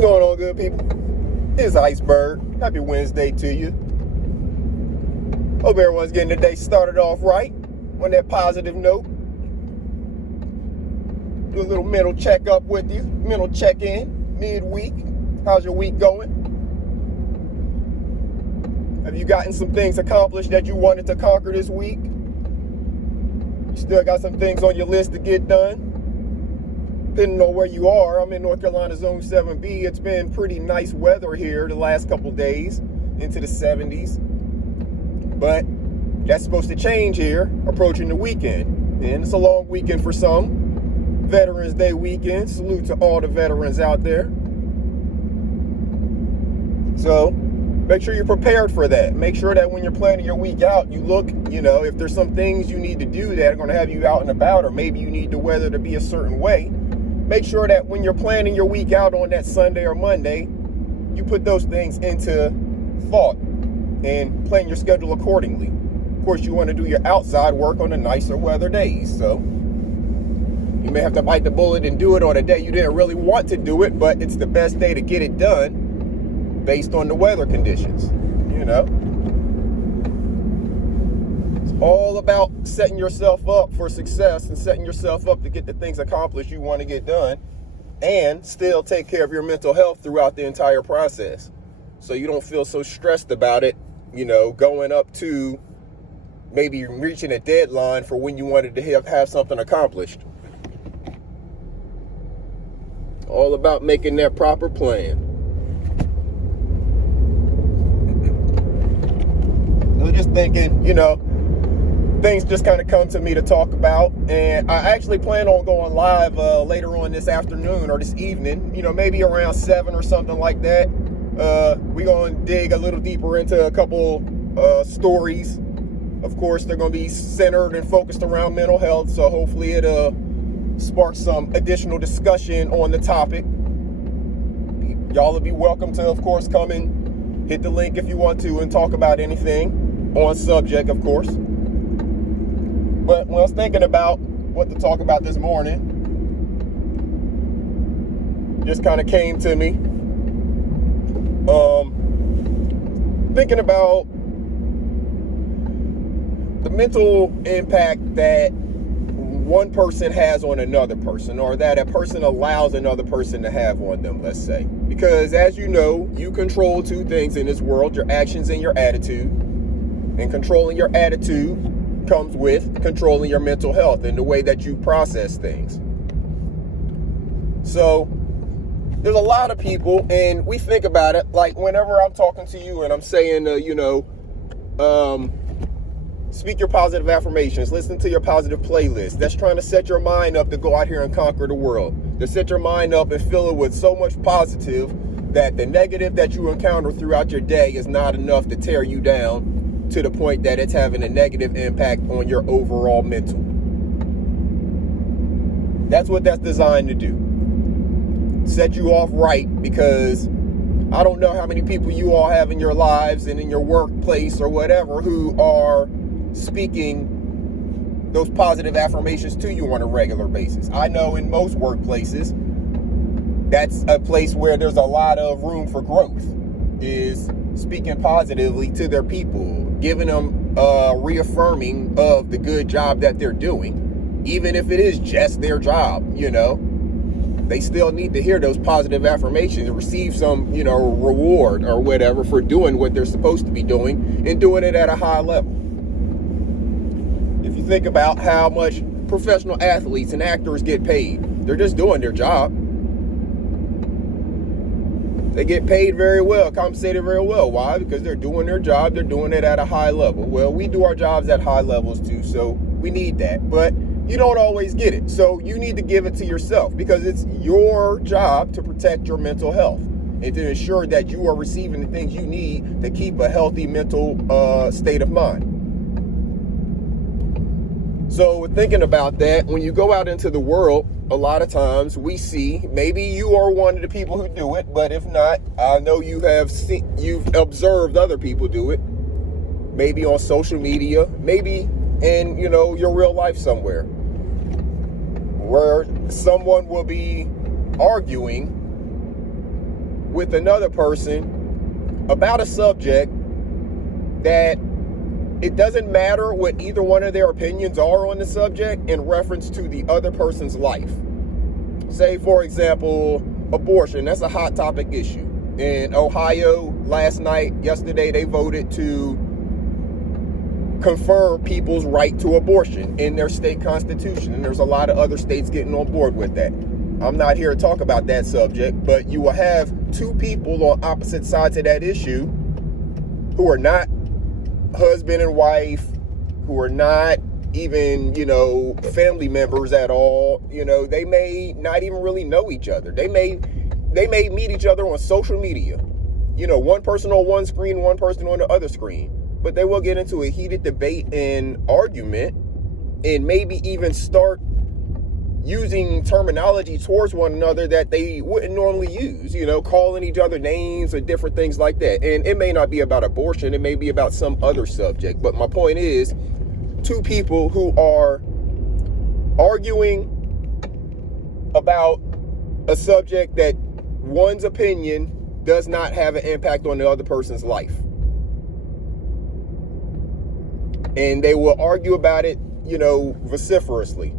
What's going on, good people? It's Iceberg. Happy Wednesday to you. Hope everyone's getting the day started off right on that positive note. Do a little mental checkup with you, mental check-in midweek. How's your week going? Have you gotten some things accomplished that you wanted to conquer this week? You still got some things on your list to get done? Depending on where you are, I'm in North Carolina Zone 7B. It's been pretty nice weather here the last couple days, into the 70s. But that's supposed to change here, approaching the weekend. And it's a long weekend for some. Veterans Day weekend. Salute to all the veterans out there. So make sure you're prepared for that. Make sure that when you're planning your week out, you look, if there's some things you need to do that are going to have you out and about, or maybe you need the weather to be a certain way. Make sure that when you're planning your week out on that Sunday or Monday, you put those things into thought and plan your schedule accordingly. Of course, you want to do your outside work on the nicer weather days. So you may have to bite the bullet and do it on a day you didn't really want to do it, but it's the best day to get it done based on the weather conditions, It's all about setting yourself up for success and setting yourself up to get the things accomplished you want to get done and still take care of your mental health throughout the entire process. So you don't feel so stressed about it, going up to maybe reaching a deadline for when you wanted to have something accomplished. All about making that proper plan. I was just thinking, things just kind of come to me to talk about, and I actually plan on going live later on this afternoon or this evening, maybe around 7 or something like that. We're going to dig a little deeper into a couple stories. Of course, they're going to be centered and focused around mental health, so hopefully it'll spark some additional discussion on the topic. Y'all will be welcome to, of course, come and hit the link if you want to and talk about anything on subject, of course. But when I was thinking about what to talk about this morning, just kind of came to me. Thinking about the mental impact that one person has on another person, or that a person allows another person to have on them, let's say. Because as you know, you control two things in this world, your actions and your attitude. And controlling your attitude comes with controlling your mental health and the way that you process things. So there's a lot of people, and we think about it like whenever I'm talking to you and I'm saying, speak your positive affirmations, listen to your positive playlist. That's trying to set your mind up to go out here and conquer the world, to set your mind up and fill it with so much positive that the negative that you encounter throughout your day is not enough to tear you down to the point that it's having a negative impact on your overall mental. That's what that's designed to do. Set you off right, because I don't know how many people you all have in your lives and in your workplace or whatever who are speaking those positive affirmations to you on a regular basis. I know in most workplaces, that's a place where there's a lot of room for growth, is speaking positively to their people, giving them reaffirming of the good job that they're doing, even if it is just their job. They still need to hear those positive affirmations and receive some, reward or whatever for doing what they're supposed to be doing and doing it at a high level. If you think about how much professional athletes and actors get paid, they're just doing their job. They get paid very well, compensated very well. Why? Because they're doing their job. They're doing it at a high level. Well, we do our jobs at high levels too, so we need that. But you don't always get it. So you need to give it to yourself, because it's your job to protect your mental health and to ensure that you are receiving the things you need to keep a healthy mental state of mind. So thinking about that, when you go out into the world, a lot of times we see, maybe you are one of the people who do it, but if not, I know you've observed other people do it, maybe on social media, maybe in, your real life somewhere, where someone will be arguing with another person about a subject that it doesn't matter what either one of their opinions are on the subject in reference to the other person's life. Say, for example, abortion. That's a hot topic issue. In Ohio, yesterday, they voted to confirm people's right to abortion in their state constitution. And there's a lot of other states getting on board with that. I'm not here to talk about that subject, but you will have two people on opposite sides of that issue who are not husband and wife, who are not even, family members at all. They may not even really know each other. They may meet each other on social media. One person on one screen, one person on the other screen. But they will get into a heated debate and argument and maybe even start using terminology towards one another that they wouldn't normally use, calling each other names or different things like that. And it may not be about abortion. It may be about some other subject. But my point is, two people who are arguing about a subject that one's opinion does not have an impact on the other person's life. And they will argue about it, vociferously.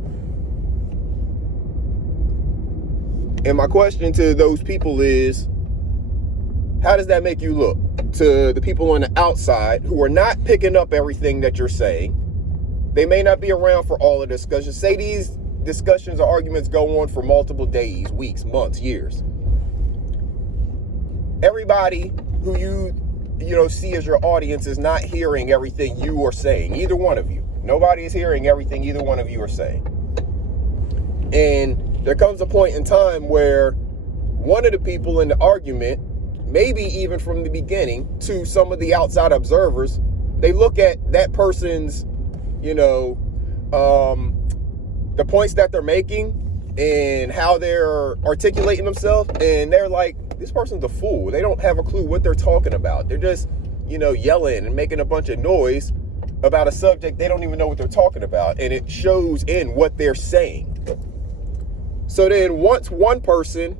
And my question to those people is, how does that make you look to the people on the outside who are not picking up everything that you're saying? They may not be around for all of the discussions. Say these discussions or arguments go on for multiple days, weeks, months, years. Everybody who you see as your audience is not hearing everything you are saying. Either one of you. Nobody is hearing everything either one of you are saying. And there comes a point in time where one of the people in the argument, maybe even from the beginning to some of the outside observers, they look at that person's, the points that they're making and how they're articulating themselves, and they're like, this person's a fool. They don't have a clue what they're talking about. They're just, yelling and making a bunch of noise about a subject they don't even know what they're talking about, and it shows in what they're saying. So then once one person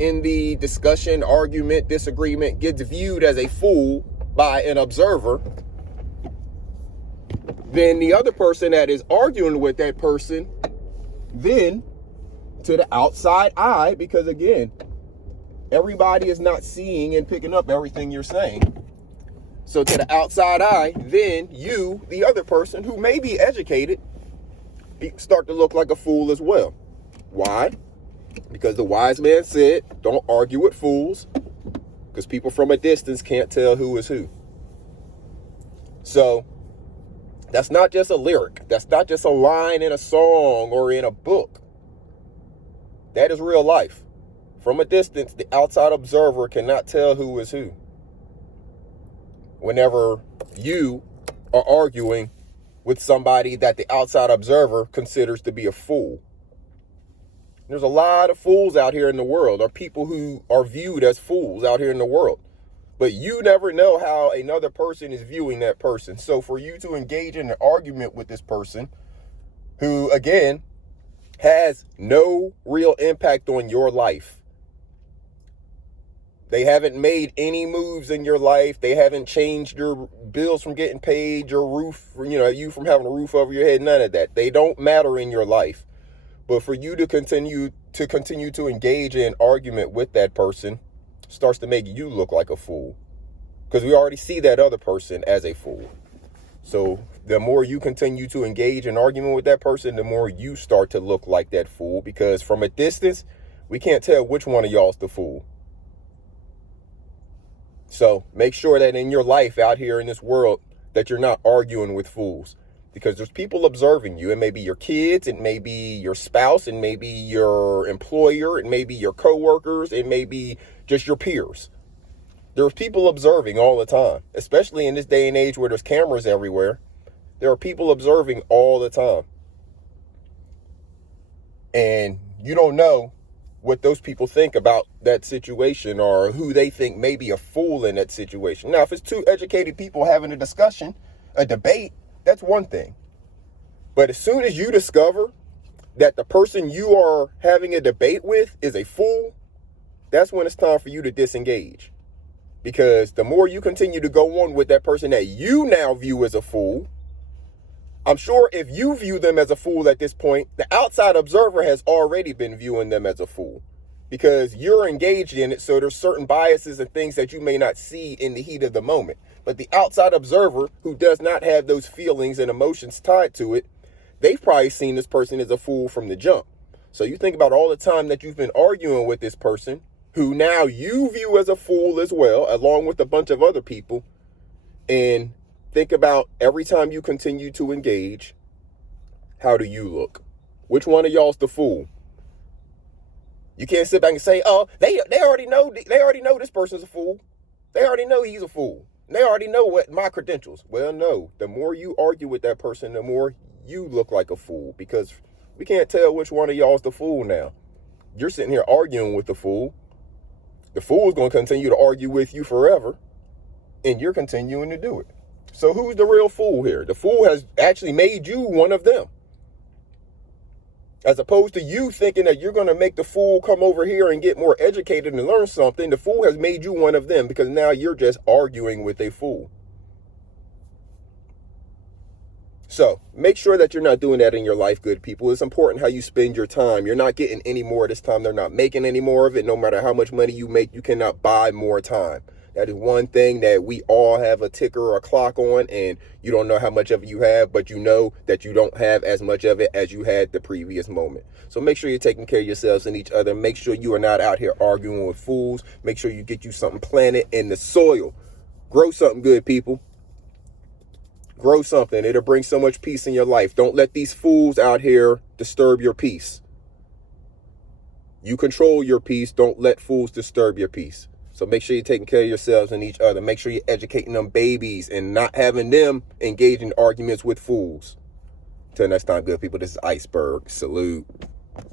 in the discussion, argument, disagreement gets viewed as a fool by an observer, then the other person that is arguing with that person, then to the outside eye, because again, everybody is not seeing and picking up everything you're saying. So to the outside eye, then you, the other person who may be educated, start to look like a fool as well. Why? Because the wise man said, don't argue with fools, because people from a distance can't tell who is who. So that's not just a lyric. That's not just a line in a song or in a book. That is real life. From a distance, the outside observer cannot tell who is who. Whenever you are arguing with somebody that the outside observer considers to be a fool. There's a lot of fools out here in the world, or people who are viewed as fools out here in the world. But you never know how another person is viewing that person. So for you to engage in an argument with this person, who, again, has no real impact on your life. They haven't made any moves in your life. They haven't changed your bills from getting paid, your roof, you from having a roof over your head, none of that. They don't matter in your life. But for you to continue to engage in argument with that person starts to make you look like a fool. Because we already see that other person as a fool. So the more you continue to engage in argument with that person, the more you start to look like that fool. Because from a distance, we can't tell which one of y'all's the fool. So make sure that in your life out here in this world that you're not arguing with fools. Because there's people observing you. It may be your kids, it may be your spouse, it may be your employer, it may be your coworkers, it may be just your peers. There's people observing all the time, especially in this day and age where there's cameras everywhere. There are people observing all the time. And you don't know what those people think about that situation or who they think may be a fool in that situation. Now, if it's two educated people having a discussion, a debate, that's one thing. But as soon as you discover that the person you are having a debate with is a fool, that's when it's time for you to disengage. Because the more you continue to go on with that person that you now view as a fool, I'm sure if you view them as a fool at this point, the outside observer has already been viewing them as a fool. Because you're engaged in it, so there's certain biases and things that you may not see in the heat of the moment. But the outside observer, who does not have those feelings and emotions tied to it, they've probably seen this person as a fool from the jump. So you think about all the time that you've been arguing with this person, who now you view as a fool as well, along with a bunch of other people, and think about every time you continue to engage, how do you look? Which one of y'all's the fool? You can't sit back and say, oh, they already know this person's a fool. They already know he's a fool. They already know what my credentials. Well, no, the more you argue with that person, the more you look like a fool, because we can't tell which one of y'all's the fool now. You're sitting here arguing with the fool. The fool is going to continue to argue with you forever, and you're continuing to do it. So who's the real fool here? The fool has actually made you one of them. As opposed to you thinking that you're going to make the fool come over here and get more educated and learn something, the fool has made you one of them, because now you're just arguing with a fool. So make sure that you're not doing that in your life, good people. It's important how you spend your time. You're not getting any more this time. They're not making any more of it. No matter how much money you make, you cannot buy more time. That is one thing that we all have a ticker or a clock on, and you don't know how much of it you have, but you know that you don't have as much of it as you had the previous moment. So make sure you're taking care of yourselves and each other. Make sure you are not out here arguing with fools. Make sure you get you something planted in the soil. Grow something good, people. Grow something. It'll bring so much peace in your life. Don't let these fools out here disturb your peace. You control your peace. Don't let fools disturb your peace. So make sure you're taking care of yourselves and each other. Make sure you're educating them babies and not having them engage in arguments with fools. Until next time, good people, this is Iceberg. Salute.